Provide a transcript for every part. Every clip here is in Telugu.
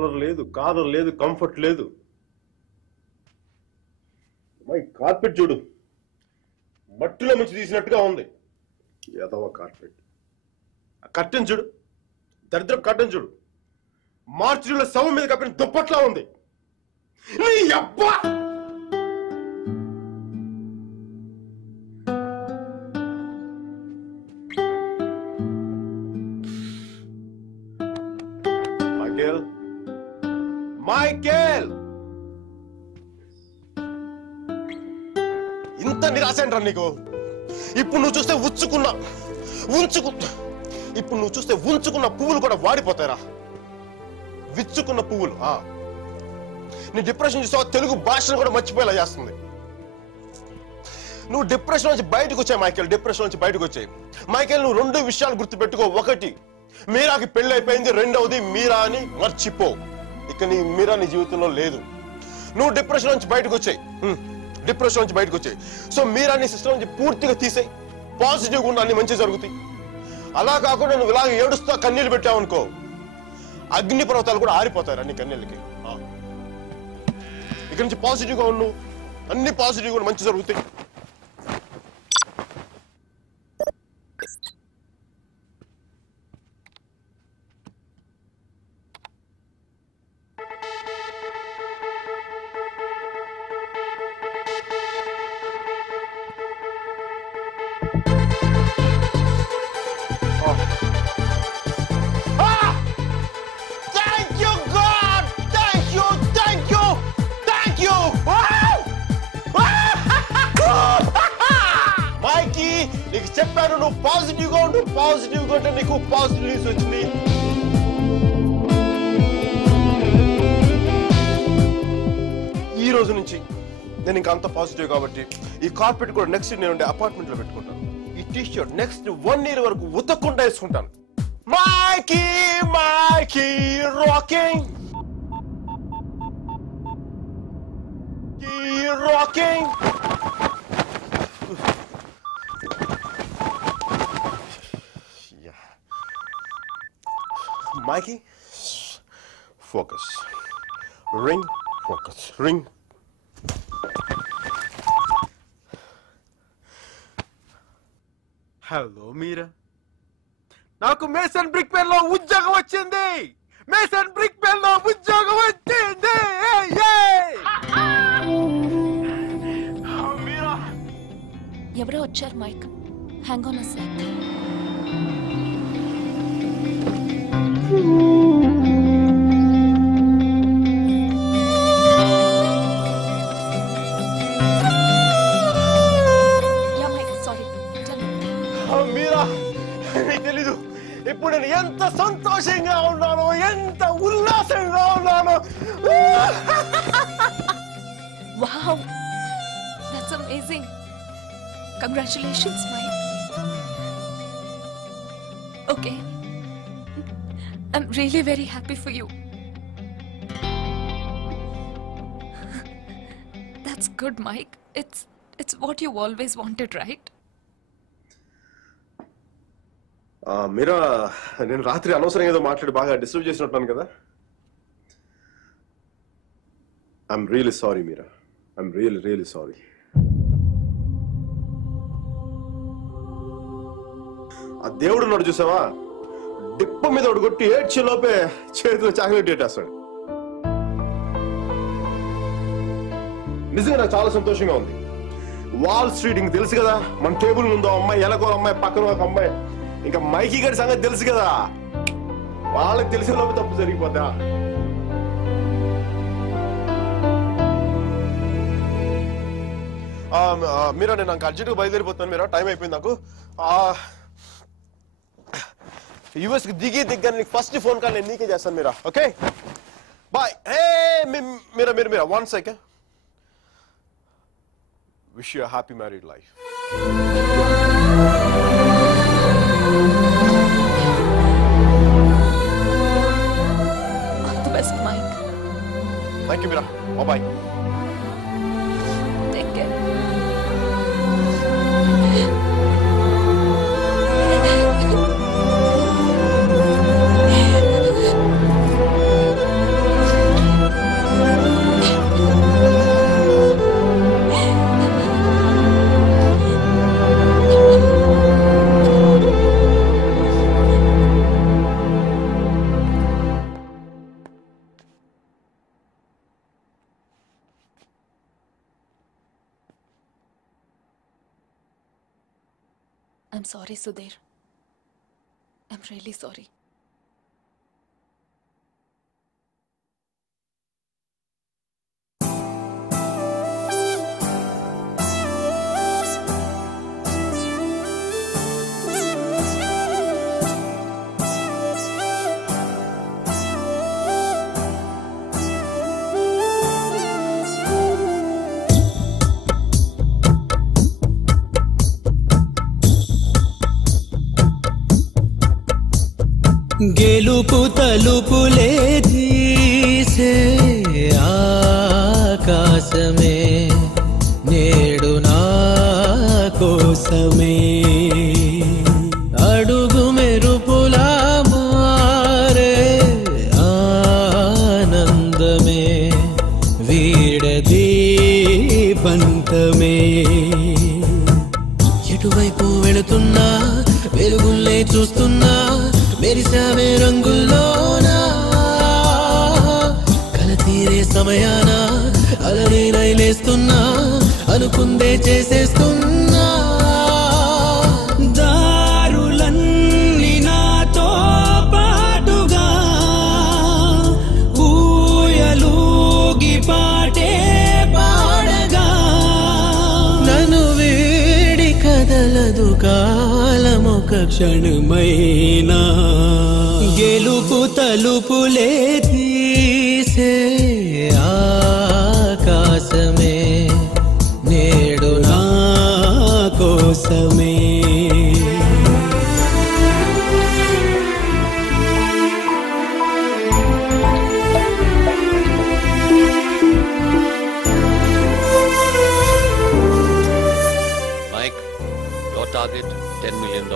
కలర్ లేదు, కాలర్ లేదు, కంఫర్ట్ లేదు. మై కార్పెట్ చూడు, మట్టిలో నుంచి తీసినట్టుగా ఉంది. ఎదవ కార్పెట్. కట్టెన్ చూడు, దరిద్రం కట్టెన్ చూడు, మార్చిలో శవం మీద కప్పిన దుప్పట్లా ఉంది. నీ అబ్బా మైకేల్, ఇంత నిరాశ ఏంట్రా నీకు? ఇప్పుడు నువ్వు చూస్తే ఉంచుకున్న పువ్వులు కూడా వాడిపోతాయిరా. విచ్చుకున్న పువ్వులు. నీ డిప్రెషన్ చూస్తావు, తెలుగు భాషను కూడా మర్చిపోయేలా చేస్తుంది. నువ్వు డిప్రెషన్ నుంచి బయటకు వచ్చాయి మైకేల్, డిప్రెషన్ నుంచి బయటకు వచ్చాయి మైకేల్. నువ్వు 2 విషయాలు గుర్తుపెట్టుకో. ఒకటి, మీరాకి పెళ్లి అయిపోయింది. రెండవది, మీరా అని మర్చిపో. ఇక మీరా నీ జీవితంలో లేదు. నువ్వు డిప్రెషన్ నుంచి బయటకు వచ్చాయి. సో మీరా నీ సిస్టమ్ నుంచి పూర్తిగా తీసేయి. పాజిటివ్గా ఉన్న అన్ని మంచి జరుగుతాయి. అలా కాకుండా నువ్వు ఇలాగ ఏడుస్తా కన్నీళ్ళు పెట్టావనుకో, అగ్ని పర్వతాలు కూడా ఆరిపోతాయి నీ కన్నీళ్ళకి. ఇక్కడి నుంచి పాజిటివ్గా ఉండు, అన్ని పాజిటివ్ కూడా మంచి జరుగుతాయి. నీకు చెప్పాను, నువ్వు పాజిటివ్గా ఉండు. పాజిటివ్గా ఉంటే నీకు పాజిటివ్ న్యూస్ వచ్చింది. ఈ రోజు నుంచి నేను ఇంకా అంత పాజిటివ్ కాబట్టి ఈ కార్పెట్ కూడా నెక్స్ట్ నేను ఉండే అపార్ట్మెంట్ లో పెట్టుకుంటాను. ఈ టీ షర్ట్ నెక్స్ట్ 1 year వరకు ఉతక్కుండా వేసుకుంటాను. Mikey rocking, rocking. Mikey, focus. Ring, focus. Ring. Hello Meera, నాకు మేసన్ బ్రిక్ పెన్ లో ఉద్యోగం వచ్చింది. మీరా, ఎవరో వచ్చారు Mike. Hang on a second. తెలీదు ఇప్పుడు నేను ఎంత సంతోషంగా ఉన్నానో, ఎంత ఉల్లాసంగా ఉన్నానో. Wow, that's amazing. Congratulations, Mike. Okay, I'm really very happy for you. That's good, Mike. It's what you always wanted, right? మీరా, నేను రాత్రి అనవసరంగా ఏదో మాట్లాడి బాగా డిస్టర్బ్ చేసినట్టున్నాను కదా. I'm really sorry Meera, I'm really sorry. ఆ దేవుడు ఉన్నాడు చూసావా, డిప్ప మీద ఒకటి కొట్టి ఏడ్చే లోపే చేతిలో చాక్లెట్ పెట్టేస్తాడు. నిజంగా నాకు చాలా సంతోషంగా ఉంది. వాల్ స్ట్రీట్ ఇంక తెలుసు కదా, మన టేబుల్ ముందు అమ్మాయి, ఎలాగో అమ్మాయి, పక్కన ఒక అమ్మాయి, ఇంకా మైకీ గారి సంగతి తెలుసు కదా. వాళ్ళకి తెలిసిన లోపు తప్పు జరిగిపోతా. మీరా, నేను నాకు అర్జెంట్గా బయలుదేరిపోతాను. మీరా, టైం అయిపోయింది నాకు. యుఎస్కి దిగ్గా నీకు ఫస్ట్ ఫోన్ కాల్ నేను నీకే చేస్తాను Meera. Okay, bye. Meera 1 second. Wish you happy married life. All the best, Mike. Thank you, Mira. Bye-bye. Take care. I'm sorry Sudheer. I'm really sorry. గెలుపు తలుపులే తీసే ఆకాశమే నేడు నా కోసమే అడుగు మెరుపులా మారే ఆనందమే వీడది పంతమే ఎటువైపు వెళుతున్నా వెలుగుల్లే చూస్తున్నా మెరిసామే రంగుల్లోనా కల తీరే సమయాన అలనే నైలేస్తున్నా అనుకుందే చేసేస్తున్నా దారులన్నీ నాతో పాటుగా ఊయలూగి పాటే పాడగా నన్ను వీడి కదలదు కాలమొక క్షణమైనా గెలుపు తలుపులే తీసే ఆకాశమే నేడు నా కోసమే Mike, your target $10 million.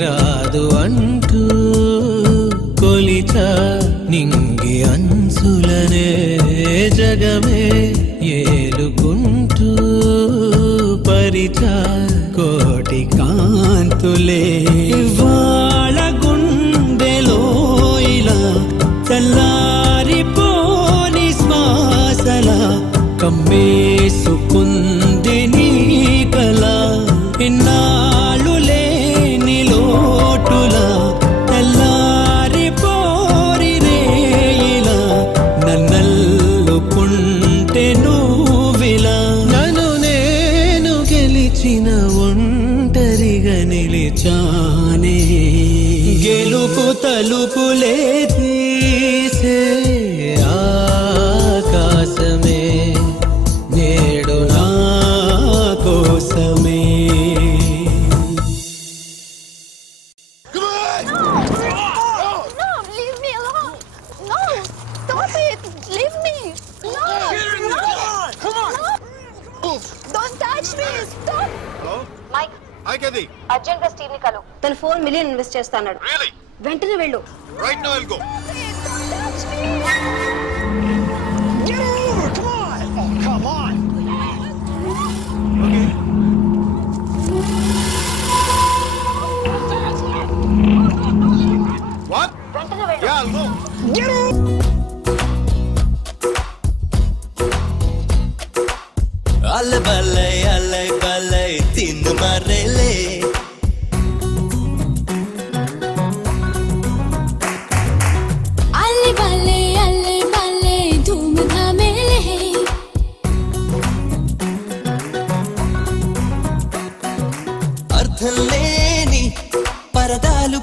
రాదు అంటూ కొలిత నింగి అంచులనే జగమే ఏలుకుంటూ పరిచ కోటి కాంతులే వాళ్ళ గుండెలో ఇలా చల్లారిపోని శ్వాసల కమ్మేసుకుంది నీ కల ఇన్నాళ్ళు లేని లోటులా తెల్లారిపోరి రేయిలా నన్నల్లుకుంటే నువ్విలా నన్ను నేను గెలిచిన ఒంటరిగా నిలిచానే గెలుపు తలుపులే తీసే ఆకాశమే నేడు నా కోసమే అర్జెంట్ గా స్టీవ్ ని కలు. తను $4 million ఇన్వెస్ట్ చేస్తాడు. వెంటనే వెళ్ళు. Right now I'll go. Get over! Come on! Oh, come on! Okay. What? వెంటనే వెళ్ళు. Yeah, I'll go. Get over! Alle బల్లై తిందు మర్రెలే అల్లె బల్లె ధూమ్ ధామేలే అర్థం లేని పరదాలు